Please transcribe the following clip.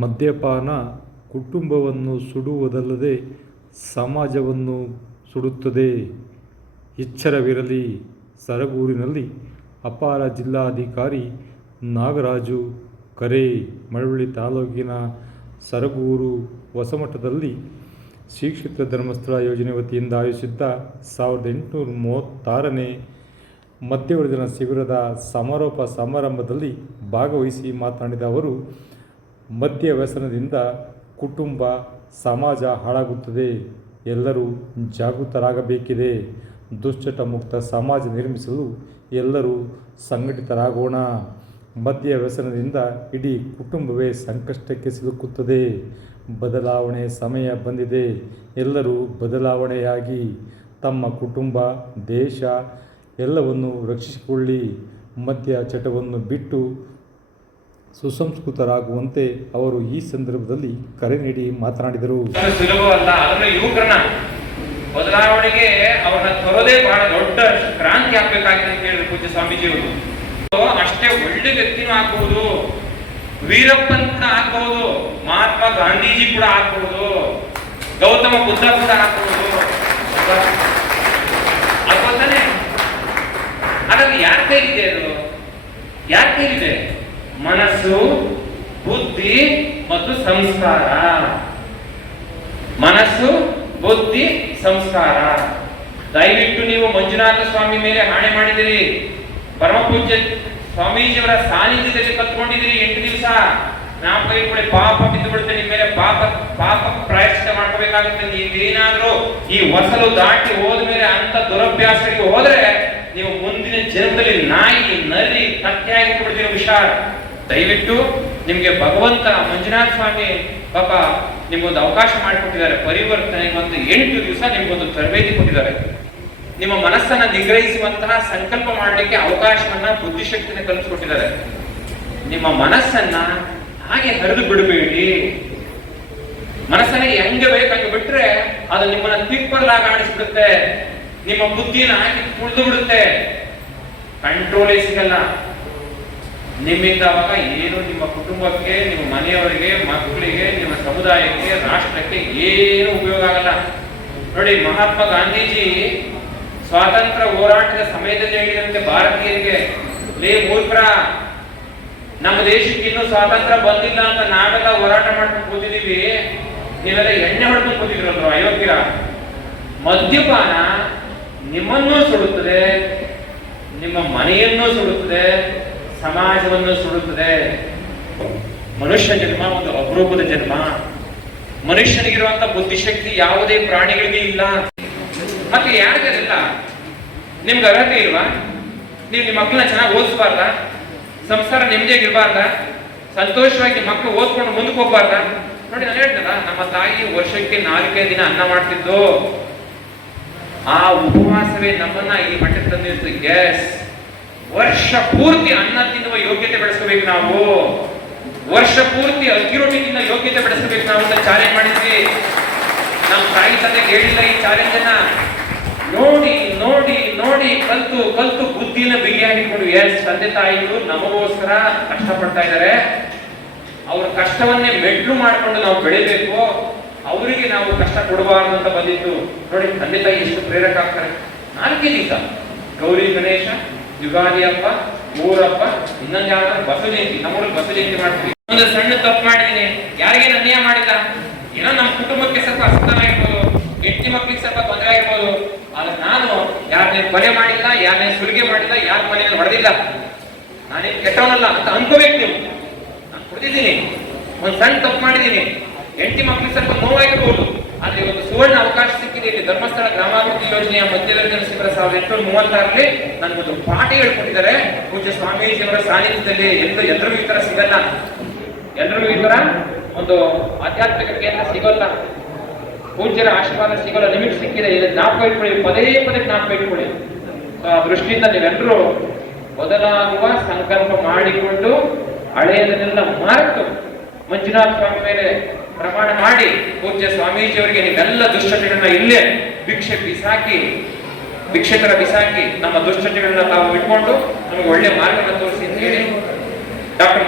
ಮದ್ಯಪಾನ ಕುಟುಂಬವನ್ನು ಸುಡುವುದಲ್ಲದೆ ಸಮಾಜವನ್ನು ಸುಡುತ್ತದೆ. ಎಚ್ಚರವಿರಲಿ. ಸರಗೂರಿನಲ್ಲಿ ಅಪರ ಜಿಲ್ಲಾಧಿಕಾರಿ ನಾಗರಾಜು ಕರೆ. ಮಳವಳ್ಳಿ ತಾಲೂಕಿನ ಸರಗೂರು ಹೊಸಮಠದಲ್ಲಿ ಶ್ರೀ ಕ್ಷೇತ್ರ ಧರ್ಮಸ್ಥಳ ಯೋಜನೆ ವತಿಯಿಂದ ಆಯೋಜಿಸಿದ್ದ 1836ನೇ ಮಧ್ಯವರ್ಜನ ಶಿಬಿರದ ಸಮಾರೋಪ ಸಮಾರಂಭದಲ್ಲಿ ಭಾಗವಹಿಸಿ ಮಾತನಾಡಿದ ಅವರು, ಮದ್ಯ ವ್ಯಸನದಿಂದ ಕುಟುಂಬ, ಸಮಾಜ ಹಾಳಾಗುತ್ತದೆ. ಎಲ್ಲರೂ ಜಾಗೃತರಾಗಬೇಕಿದೆ. ದುಶ್ಚಟ ಮುಕ್ತ ಸಮಾಜ ನಿರ್ಮಿಸಲು ಎಲ್ಲರೂ ಸಂಘಟಿತರಾಗೋಣ. ಮದ್ಯ ವ್ಯಸನದಿಂದ ಇಡೀ ಕುಟುಂಬವೇ ಸಂಕಷ್ಟಕ್ಕೆ ಸಿಲುಕುತ್ತದೆ. ಬದಲಾವಣೆ ಸಮಯ ಬಂದಿದೆ. ಎಲ್ಲರೂ ಬದಲಾವಣೆಯಾಗಿ ತಮ್ಮ ಕುಟುಂಬ, ದೇಶ ಎಲ್ಲವನ್ನು ರಕ್ಷಿಸಿಕೊಳ್ಳಿ. ಮದ್ಯ ಚಟವನ್ನು ಬಿಟ್ಟು ಸುಸಂಸ್ಕೃತರಾಗುವಂತೆ ಅವರು ಈ ಸಂದರ್ಭದಲ್ಲಿ ಕರೆ ನೀಡಿ ಮಾತನಾಡಿದರು. ಸುಲಭವಲ್ಲ, ಅದನ್ನು ಯುವಕರನ್ನ ಬದಲಾವಣೆಗೆ ಅವ್ರನ್ನ ತರೋದೇ ಬಹಳ ದೊಡ್ಡ ಕ್ರಾಂತಿ ಆಗ್ಬೇಕಾಗಿದೆ ಅಂತ ಹೇಳಿದ್ರು ಪೂಜ್ಯ ಸ್ವಾಮೀಜಿಯವರು. ಅಷ್ಟೇ ಒಳ್ಳೆ ವ್ಯಕ್ತಿನೂ ಆಗ್ಬಹುದು, ವೀರಪ್ಪನ್ ಕೂಡ ಆಗ್ಬಹುದು, ಮಹಾತ್ಮ ಗಾಂಧೀಜಿ ಕೂಡ ಆಗ್ಬಹುದು, ಗೌತಮ ಬುದ್ಧ ಕೂಡ ಆಗ್ಬಹುದು. ಅಲ್ವೇ? ಅದರಲ್ಲಿ ಯಾರ ಕೈಲಿದೆ? ಅದು ಯಾರ ಕೈಲಿದೆ? ಮನಸ್ಸು, ಬುದ್ಧಿ ಮತ್ತು ಸಂಸ್ಕಾರ. ಮನಸ್ಸು, ಬುದ್ಧಿ, ಸಂಸ್ಕಾರ. ದಯವಿಟ್ಟು ನೀವು ಮಂಜುನಾಥ ಸ್ವಾಮಿ ಮೇಲೆ ಹಾಣೆ ಮಾಡಿದಿರಿ, ಪರಮ ಪೂಜ್ಯ ಸ್ವಾಮೀಜಿಯವರ ಸಾನ್ನಿಧ್ಯದಲ್ಲಿ ಕತ್ಕೊಂಡಿದ್ದೀರಿ 8 ದಿವಸ. ಜ್ಞಾಪಕ ಇಟ್ಕೊಳ್ಳಿ, ಪಾಪ ಬಿದ್ದು ಬಿಡುತ್ತೆ ನಿಮ್ಮ ಮೇಲೆ. ಪಾಪ ಪ್ರಾಯಶ್ಚಿತ್ತ ಮಾಡ್ಕೋಬೇಕಾಗುತ್ತೆ. ನೀವೇನಾದ್ರೂ ಈ ಹೊಸಲು ದಾಟಿ ಹೋದ್ಮೇಲೆ ಅಂತ ದುರಭ್ಯಾಸಗಳಿಗೆ ಹೋದ್ರೆ ನೀವು ಮುಂದಿನ ಜನ್ಮದಲ್ಲಿ ನಾಯಿ, ನರಿ, ಕತ್ತೆಯಾಗಿ ಬಿಡ್ತೀರಿ. ಹುಷಾರ್. ದಯವಿಟ್ಟು ನಿಮ್ಗೆ ಭಗವಂತ ಮಂಜುನಾಥ ಸ್ವಾಮಿ ಪಾಪ ನಿಮ್ಗೊಂದು ಅವಕಾಶ ಮಾಡಿಕೊಟ್ಟಿದ್ದಾರೆ. ಪರಿವರ್ತನೆಗೆ ಒಂದು 8 ದಿವಸ ನಿಮ್ಗೊಂದು ತರಬೇತಿ ಕೊಟ್ಟಿದ್ದಾರೆ. ನಿಮ್ಮ ಮನಸ್ಸನ್ನ ನಿಗ್ರಹಿಸುವಂತಹ ಸಂಕಲ್ಪ ಮಾಡಲಿಕ್ಕೆ ಅವಕಾಶವನ್ನ, ಬುದ್ಧಿಶಕ್ತಿನ ಕಲಿಸ್ಕೊಟ್ಟಿದ್ದಾರೆ. ನಿಮ್ಮ ಮನಸ್ಸನ್ನ ಹಾಗೆ ಹರಿದು ಬಿಡಬೇಡಿ. ಮನಸ್ಸನ್ನ ಹೆಂಗೆ ಬೇಕಂಗೆ ಬಿಟ್ರೆ ಅದು ನಿಮ್ಮನ್ನ ತಿಪ್ಪಲಾಗ ಆಡಿಸ್ಬಿಡುತ್ತೆ. ನಿಮ್ಮ ಬುದ್ಧಿನ ಹಾಕಿ ಕುಳಿದು ಬಿಡುತ್ತೆ. ಕಂಟ್ರೋಲೇ ಸಿಗಲ್ಲ ನಿಮ್ಮಿಂದ. ಅವಾಗ ಏನು ನಿಮ್ಮ ಕುಟುಂಬಕ್ಕೆ, ನಿಮ್ಮ ಮನೆಯವರಿಗೆ, ಮಕ್ಕಳಿಗೆ, ನಿಮ್ಮ ಸಮುದಾಯಕ್ಕೆ, ರಾಷ್ಟ್ರಕ್ಕೆ ಏನು ಉಪಯೋಗ ಆಗಲ್ಲ. ನೋಡಿ, ಮಹಾತ್ಮ ಗಾಂಧೀಜಿ ಸ್ವಾತಂತ್ರ್ಯ ಹೋರಾಟದ ಸಮಯದಲ್ಲಿ ಹೇಳಿದಂತೆ ಭಾರತೀಯರಿಗೆ, ಲೇ ಮೂರ್ಖರ, ನಮ್ಮ ದೇಶಕ್ಕೆ ಇನ್ನೂ ಸ್ವಾತಂತ್ರ್ಯ ಬಂದಿಲ್ಲ ಅಂತ ನಾವೆಲ್ಲ ಹೋರಾಟ ಮಾಡ್ಕೊಂಡು ಕೂತಿದೀವಿ, ನೀವೆಲ್ಲ ಎಣ್ಣೆ ಹೊಡ್ಕೊಂಡು ಕೂತಿದ್ರಲ್ವ ಅಯೋಗ್ಯರ. ಮದ್ಯಪಾನ ನಿಮ್ಮನ್ನೂ ಸುಡುತ್ತದೆ, ನಿಮ್ಮ ಮನೆಯನ್ನೂ ಸುಡುತ್ತದೆ, ಸಮಾಜವನ್ನು ಸುಡುತ್ತದೆ. ಮನುಷ್ಯ ಜನ್ಮ ಒಂದು ಅಪರೂಪದ ಜನ್ಮ. ಮನುಷ್ಯನಿಗಿರುವಂತ ಬುದ್ಧಿಶಕ್ತಿ ಯಾವುದೇ ಪ್ರಾಣಿಗಳಿಗೆ ಇಲ್ಲ. ಮತ್ತೆ ಯಾರಿಗಿಲ್ಲ? ನಿಮ್ಗೆ ಅರ್ಹತೆ ಇಲ್ವಾ? ನೀವು ನಿಮ್ಮ ಮಕ್ಕಳನ್ನ ಚೆನ್ನಾಗಿ ಓದಿಸಬಾರ್ದ? ಸಂಸಾರ ನೆಮ್ಮದಿಯಾಗಿರ್ಬಾರ್ದ? ಸಂತೋಷವಾಗಿ ಮಕ್ಕಳು ಓದ್ಕೊಂಡು ಮುಂದಕ್ಕೆ ಹೋಗ್ಬಾರ್ದ? ನೋಡಿ, ನಾನು ಹೇಳ್ತೇನ, ನಮ್ಮ ತಾಯಿ ವರ್ಷಕ್ಕೆ 4 ದಿನ ಅನ್ನ ಮಾಡ್ತಿದ್ದು. ಆ ಉಪವಾಸವೇ ನಮ್ಮನ್ನ ಈ ಮಟ್ಟಕ್ಕೆ ತಂದಿತ್ತು. ಗ್ಯಾಸ್ ವರ್ಷ ಪೂರ್ತಿ ಅನ್ನ ತಿನ್ನುವ ಯೋಗ್ಯತೆ ಬೆಳೆಸ್ಕೋಬೇಕು ನಾವು. ವರ್ಷ ಪೂರ್ತಿ ಅಕ್ಕಿ ರೊಟ್ಟಿ ತಿನ್ನೋ ಯೋಗ್ಯತೆ ಬೆಳೆಸ್ಕೋಬೇಕು ನಾವು ಅಂತ ಚಾಲೆಂಜ್ ಮಾಡಿದ್ವಿ. ನಮ್ಮ ತಾಯಿ ತಂದೆಗೆ ಹೇಳಿಲ್ಲ ಈ ಚಾಲೆಂಜ್ ಅನ್ನ. ನೋಡಿ ನೋಡಿ ನೋಡಿ ಕಲ್ತು ಕಲ್ತು ಬುದ್ಧಿನ ಬಿಗಿಯಾಗಿಟ್ಕೊಂಡು, ಎಸ್, ತಂದೆ ತಾಯಿಗಳು ನಮಗೋಸ್ಕರ ಕಷ್ಟಪಡ್ತಾ ಇದ್ದಾರೆ. ಅವ್ರ ಕಷ್ಟವನ್ನೇ ಮೆಟ್ಲು ಮಾಡ್ಕೊಂಡು ನಾವು ಬೆಳಿಬೇಕು, ಅವರಿಗೆ ನಾವು ಕಷ್ಟ ಕೊಡಬಾರ್ದು ಅಂತ ಬಂದಿತ್ತು. ನೋಡಿ, ತಂದೆ ತಾಯಿ ಎಷ್ಟು ಪ್ರೇರಕ ಆಗ್ತಾರೆ. 4 ದಿವಸ ಗೌರಿ ಗಣೇಶ, ಯುಗಾದಿ ಹಬ್ಬ, ಊರಪ್ಪ, ಇನ್ನೊಂದು ಯಾವ್ದಾದ್ರು ಬಸವ ಜಯಂತಿ. ನಮ್ಮೂರಲ್ಲಿ ಬಸವ ಜಯಂತಿ ಮಾಡ್ತೀವಿ. ಒಂದು ಸಣ್ಣ ತಪ್ಪು ಮಾಡಿದೀನಿ, ಯಾರಿಗೇನು ಅನ್ಯಾಯ ಮಾಡಿಲ್ಲ, ಏನೋ ನಮ್ಮ ಕುಟುಂಬಕ್ಕೆ ಸ್ವಲ್ಪ ಅಸಮಾಧಾನ ಆಗಿರ್ಬೋದು, ಹೆಂಡತಿ ಮಕ್ಕಳಿಗೆ ಸ್ವಲ್ಪ ತೊಂದರೆ ಆಗಿರ್ಬೋದು. ಆದ್ರೆ ನಾನು ಯಾರನ್ನೇ ಕೊಲೆ ಮಾಡಿಲ್ಲ, ಯಾರನ್ನೇ ಸುಲಿಗೆ ಮಾಡಿಲ್ಲ, ಯಾರ ಮನೆಯಲ್ಲಿ ಹೊಡೆದಿಲ್ಲ. ನಾನೇನು ಕೆಟ್ಟವನಲ್ಲ ಅಂತ ಅನ್ಕೋಬೇಕು ನೀವು. ನಾನು ಕುಡಿದಿದ್ದೀನಿ, ಒಂದು ಸಣ್ಣ ತಪ್ಪು ಮಾಡಿದ್ದೀನಿ, ಹೆಂಡತಿ ಮಕ್ಕಳಿಗೆ ಸ್ವಲ್ಪ ನೋವಾಗಿರ್ಬೋದು. ಆದ್ರೆ ಒಂದು ಸುವರ್ಣ ಅವಕಾಶ ಸಿಕ್ಕಿದೆ. ಇಲ್ಲಿ ಧರ್ಮಸ್ಥಳ ಗ್ರಾಮಾಭಿವೃದ್ಧಿ ಯೋಜನೆಯ ಮಧ್ಯವರ್ಜನ ಶಿಬಿರ 1836ರಲ್ಲಿ ನನಗೊಂದು ಪಾಠ ಹೇಳ್ಕೊಟ್ಟಿದ್ದಾರೆ ಪೂಜ್ಯ ಸ್ವಾಮೀಜಿಯವರ ಸಾನ್ನಿಧ್ಯದಲ್ಲಿ. ಎಲ್ರಿಗೂ ಈ ತರ ಸಿಗಲ್ಲ, ಎಲ್ರಿಗೂ ಈ ತರ ಒಂದು ಆಧ್ಯಾತ್ಮಿಕ ಕೇಂದ್ರ ಸಿಗೋಲ್ಲ, ಪೂಜ್ಯರ ಆಶೀರ್ವಾದ ಸಿಗೋಲ್ಲ. ನಿಮಗೆ ಸಿಕ್ಕಿದೆ, ಇಲ್ಲಿ ಜ್ಞಾಪಕ ಇಟ್ಕೊಳ್ಳಿ, ಪದೇ ಪದೇ ಜ್ಞಾಪಕ ಇಟ್ಕೊಳ್ಳಿ. ಆ ದೃಷ್ಟಿಯಿಂದ ನೀವೆಲ್ಲರೂ ಬದಲಾಗುವ ಸಂಕಲ್ಪ ಮಾಡಿಕೊಂಡು ಹಳೆಯದನ್ನೆಲ್ಲ ಮರೆತು ಮಂಜುನಾಥ ಸ್ವಾಮಿ ಮೇಲೆ ಪ್ರಮಾಣ ಮಾಡಿ ಪೂಜ್ಯ ಸ್ವಾಮೀಜಿಯವರಿಗೆ ನೀವೆಲ್ಲ ದುಶ್ಚಟಗಳನ್ನ ಇಲ್ಲೇ ಭಿಕ್ಷೆತರ ಬಿಸಾಕಿ ನಮ್ಮ ದುಶ್ಚಟಗಳನ್ನ ತಾವು ಇಟ್ಕೊಂಡು ನಮಗೆ ಒಳ್ಳೆ ಮಾರ್ಗವನ್ನು ತೋರಿಸಿ ಅಂತ ಹೇಳಿ ಡಾಕ್ಟರ್